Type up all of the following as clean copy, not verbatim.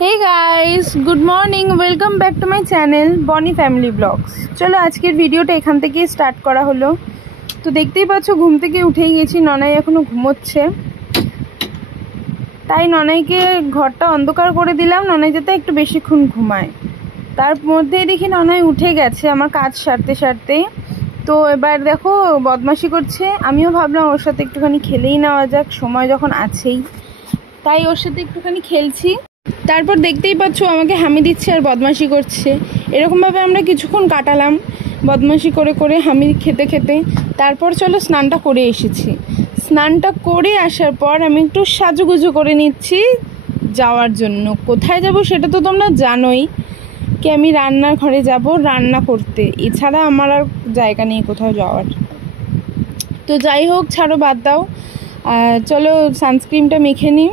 Hey guys, good morning, welcome back to my channel bunny family blogs. चलो आजकेर भिडियोटा एखान थेके स्टार्ट करा हलो। तो देखतेई पाच्छो घुम थेके उठेई गेছি, ननाई एखोनो घुमोচ্ছে। তাই ননাইকে ঘরটা অন্ধকার করে দিলাম, ননাই যাতে একটু বেশিক্ষণ ঘুমায়। তার মধ্যেই দেখি ননাই উঠে গেছে আমার কাজ সারতে সারতেই। তো এবার দেখো বদমাশি করছে। আমিও ভাবলাম ওর সাথে একটুখানি খেলেই নেওয়া যাক, সময় যখন আছেই, তাই ওর সাথে একটুখানি খেলছি। তারপর দেখতেই পাচ্ছ আমাকে হামি দিচ্ছে আর বদমাশি করছে। এরকমভাবে আমরা কিছুক্ষণ কাটালাম বদমাশি করে করে, হামি খেতে খেতে। তারপর চলো স্নানটা করে এসেছি। স্নানটা করে আসার পর আমি একটু সাজুগুজু করে নিচ্ছি যাওয়ার জন্য। কোথায় যাব সেটা তো তোমরা জানোই, কি আমি রান্নার ঘরে যাব রান্না করতে, এছাড়া আমার আর জায়গা নেই কোথাও যাওয়ার। তো যাই হোক, ছাড়ো, বাদ দাও। চলো সানস্ক্রিনটা মেখে নিই।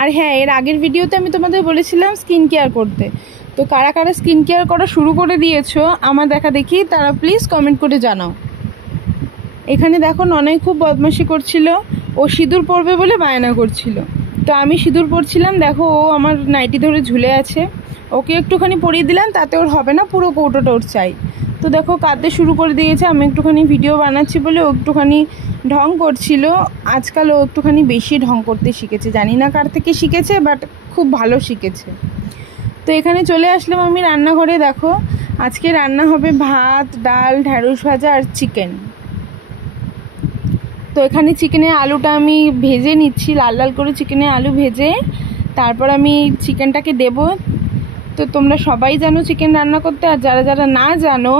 আর হ্যাঁ, এর আগের ভিডিওতে আমি তোমাদের বলেছিলাম স্কিন কেয়ার করতে। তো কারা কারা স্কিন কেয়ার করা শুরু করে দিয়েছো আমার দেখা দেখি, তারা প্লিজ কমেন্ট করে জানাও। এখানে দেখো ননাই খুব বদমাশি করছিল, ও সিঁদুর পরবে বলে বায়না করছিল। তো আমি সিঁদুর পরছিলাম, দেখো ও আমার নাইটি ধরে ঝুলে আছে। ওকে একটুখানি পরিয়ে দিলাম, তাতে ওর হবে না, পুরো কৌটোটা ওর চাই। তো দেখো কাঁদতে শুরু করে দিয়েছে। আমি একটুখানি ভিডিও বানাচ্ছি বলে ও একটুখানি ঢং করছিল। আজকাল ও একটুখানি বেশি ঢং করতে শিখেছে, জানি না কার থেকে শিখেছে, বাট খুব ভালো শিখেছে। তো এখানে চলে আসলাম আমি রান্নাঘরে। দেখো আজকে রান্না হবে ভাত, ডাল, ঢ্যাঁড়স ভাজা আর চিকেন। তো এখানে চিকেনের আলুটা আমি ভেজে নিচ্ছি, লাল লাল করে চিকেনের আলু ভেজে তারপর আমি চিকেনটাকে দেব। তো তোমরা সবাই জানো চিকেন রান্না করতে, আর যারা যারা না জানো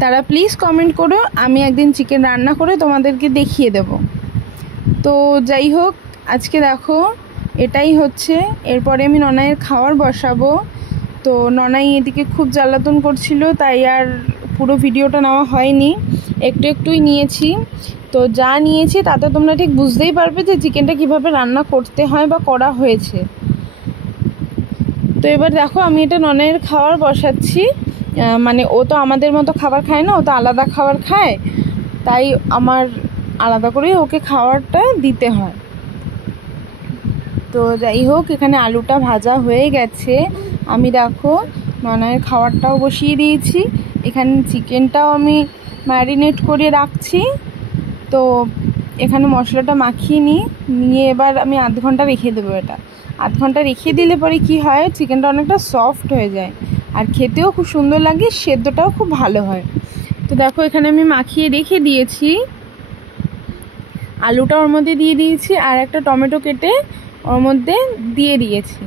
তারা প্লিজ কমেন্ট করো, আমি একদিন চিকেন রান্না করে তোমাদেরকে দেখিয়ে দেব। তো যাই হোক, আজকে দেখো এটাই হচ্ছে। এরপরে আমি ননাইয়ের খাওয়ার বসাবো। তো ননাই এদিকে খুব জ্বালাতন করছিল, তাই আর পুরো ভিডিওটা নেওয়া হয়নি, একটু একটুই নিয়েছি। তো যা নিয়েছি তাতে তোমরা ঠিক বুঝতেই পারবে যে চিকেনটা কিভাবে রান্না করতে হয় বা করা হয়েছে। তো এবার দেখো আমি এটা ননাইয়ের খাওয়ার বসাচ্ছি। মানে ও তো আমাদের মতো খাবার খায় না, ও তো আলাদা খাবার খায়, তাই আমার আলাদা করে ওকে খাবারটা দিতে হয়। তো যাই হোক, এখানে আলুটা ভাজা হয়ে গেছে। আমি দেখো ননাইয়ের খাবারটাও বসিয়ে দিয়েছি। এখানে চিকেনটাও আমি ম্যারিনেট করে রাখছি। তো এখানে মশলাটা মাখিয়ে নিয়ে এবার আমি আধ ঘন্টা রেখে দেবো। এটা আধ ঘন্টা রেখে দিলে পরে কি হয়, চিকেনটা অনেকটা সফট হয়ে যায় আর খেতেও খুব সুন্দর লাগে, সেদ্ধটাও খুব ভালো হয়। তো দেখো এখানে আমি মাখিয়ে রেখে দিয়েছি, আলুটা ওর মধ্যে দিয়ে দিয়েছি আর একটা টমেটো কেটে ওর মধ্যে দিয়ে দিয়েছি।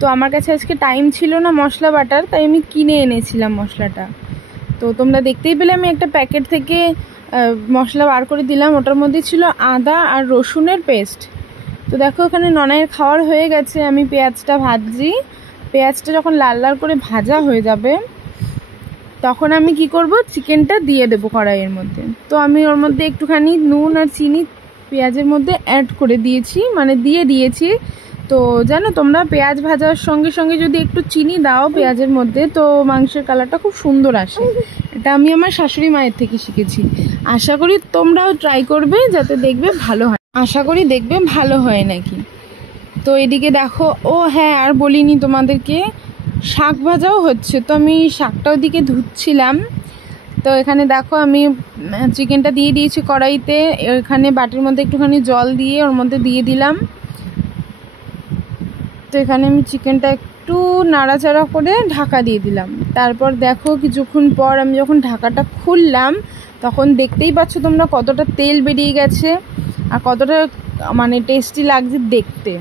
তো আমার কাছে আজকে টাইম ছিল না মশলা বাটার, তাই আমি কিনে এনেছিলাম মশলাটা। তো তোমরা দেখতেই পেলে আমি একটা প্যাকেট থেকে মশলা বার করে দিলাম, ওটার মধ্যে ছিল আদা আর রসুনের পেস্ট। তো দেখো এখানে ননাইয়ের খাওয়ার হয়ে গেছে। আমি পেঁয়াজটা ভাজছি। পেঁয়াজটা যখন লাল লাল করে ভাজা হয়ে যাবে তখন আমি কি করব, চিকেনটা দিয়ে দেবো কড়াইয়ের মধ্যে। তো আমি ওর মধ্যে একটুখানি নুন আর চিনি পেঁয়াজের মধ্যে অ্যাড করে দিয়েছি, মানে দিয়ে দিয়েছি। তো জানো তোমরা, পেঁয়াজ ভাজার সঙ্গে সঙ্গে যদি একটু চিনি দাও পেঁয়াজের মধ্যে, তো মাংসের কালারটা খুব সুন্দর আসে। এটা আমি আমার শাশুড়ি মায়ের থেকে শিখেছি। আশা করি তোমরাও ট্রাই করবে, যাতে দেখবে ভালো হয়। আশা করি দেখবে ভালো হয় নাকি। তো এদিকে দেখো, ও হ্যাঁ আর বলিনি তোমাদেরকে, শাক ভাজাও হচ্ছে। তো আমি শাকটা ওদিকে ধুচ্ছিলাম। তো এখানে দেখো আমি চিকেনটা দিয়ে দিয়েছি কড়াইতে। এখানে বাটির মধ্যে একটুখানি জল দিয়ে ওর মধ্যে দিয়ে দিলাম। তো এখানে আমি চিকেনটা একটু নাড়াচাড়া করে ঢাকা দিয়ে দিলাম। তারপর দেখো কিছুক্ষণ পর আমি যখন ঢাকাটা খুললাম তখন দেখতেই পাচ্ছ তোমরা কতটা তেল বেরিয়ে গেছে আর কতটা মানে টেস্টি লাগছে দেখতে।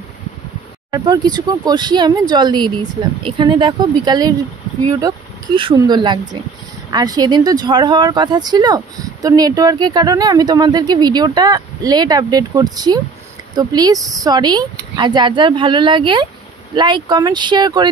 তারপর কিছুক্ষণ কষিয়ে আমি জল দিয়ে দিয়েছিলাম। এখানে দেখো বিকালের ভিউটা কি সুন্দর লাগছে। আর সেদিন তো ঝড় হওয়ার কথা ছিল, তো নেটওয়ার্কের কারণে আমি তোমাদেরকে ভিডিওটা লেট আপডেট করছি। তো প্লিজ সরি। আর যার যার ভালো লাগে লাইক কমেন্ট শেয়ার করে